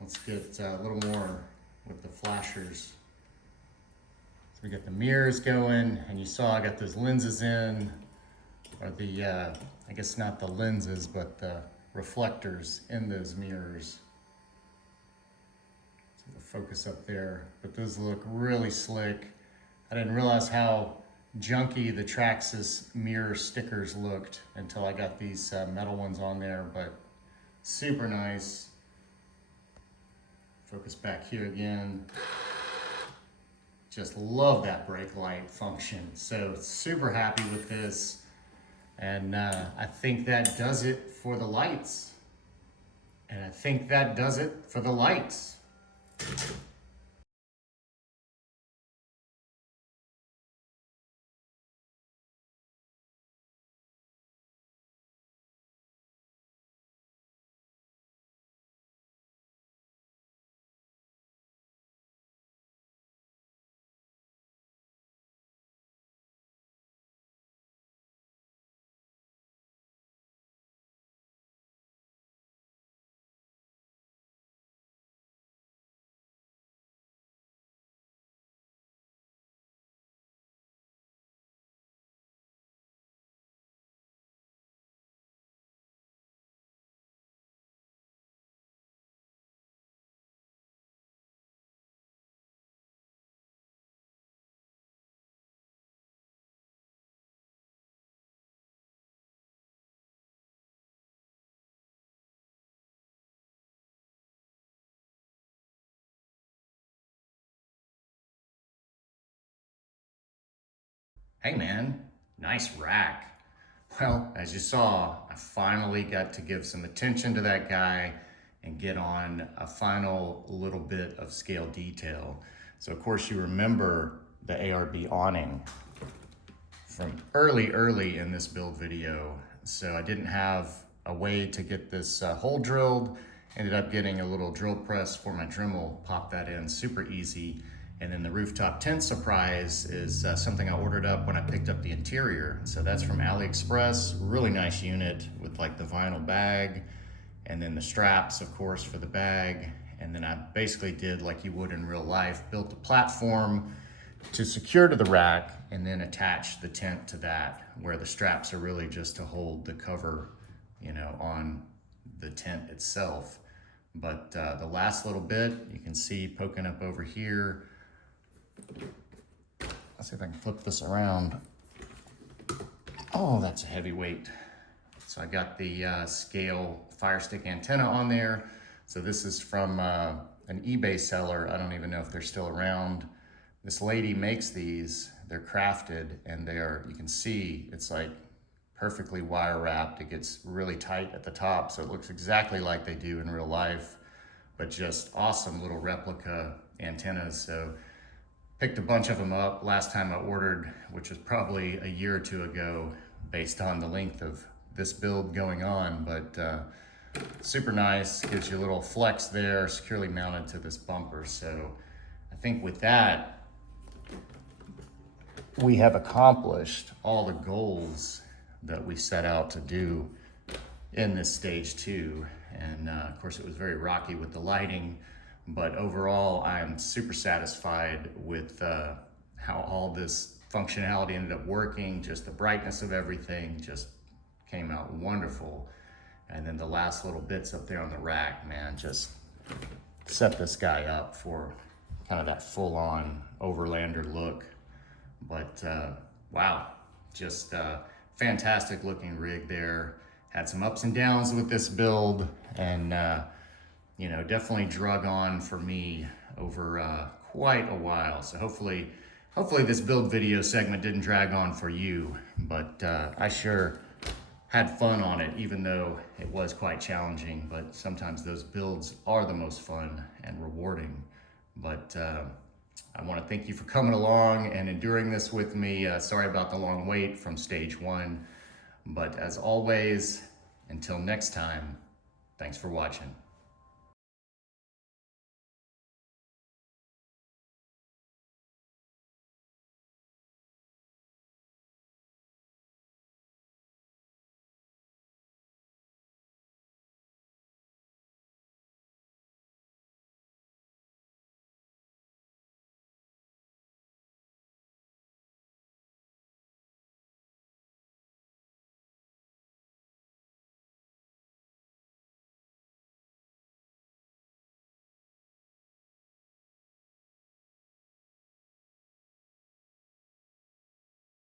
Let's get a little more with the flashers. So we got the mirrors going, and you saw I got those lenses in, or the, I guess not the lenses, but the reflectors in those mirrors. So the focus up there, but those look really slick. I didn't realize how junky the Traxxas mirror stickers looked until I got these metal ones on there, but super nice. Focus back here again. Just love that brake light function. So super happy with this. And I think that does it for the lights. And I think that does it for the lights. Hey man, nice rack. Well, as you saw, I finally got to give some attention to that guy and get on a final little bit of scale detail. So of course you remember the ARB awning from early in this build video. So I didn't have a way to get this hole drilled. Ended up getting a little drill press for my Dremel, pop that in, super easy. And then the rooftop tent surprise is something I ordered up when I picked up the interior. So that's from AliExpress, really nice unit with like the vinyl bag, and then the straps, of course, for the bag. And then I basically did like you would in real life, built a platform to secure to the rack, and then attach the tent to that, where the straps are really just to hold the cover, you know, on the tent itself. But the last little bit, you can see poking up over here. Let's see if I can flip this around. Oh, that's a heavy weight. So I got the scale FIRSTIK antenna on there. So this is from an eBay seller. I don't even know if they're still around. This lady makes these, they're crafted, and they are, you can see, it's like perfectly wire wrapped. It gets really tight at the top, so it looks exactly like they do in real life, but just awesome little replica antennas. So picked a bunch of them up last time I ordered, which was probably a year or two ago based on the length of this build going on, but super nice. Gives you a little flex there, securely mounted to this bumper. So I think with that, we have accomplished all the goals that we set out to do in this stage 2. And of course it was very rocky with the lighting, but overall I'm super satisfied with how all this functionality ended up working. Just the brightness of everything just came out wonderful. And then the last little bits up there on the rack, man, just set this guy up for kind of that full-on overlander look. But wow, just fantastic looking rig there. Had some ups and downs with this build, and you know, definitely drug on for me over quite a while. So hopefully this build video segment didn't drag on for you, but I sure had fun on it, even though it was quite challenging. But sometimes those builds are the most fun and rewarding. But I want to thank you for coming along and enduring this with me. Sorry about the long wait from stage 1. But as always, until next time, thanks for watching.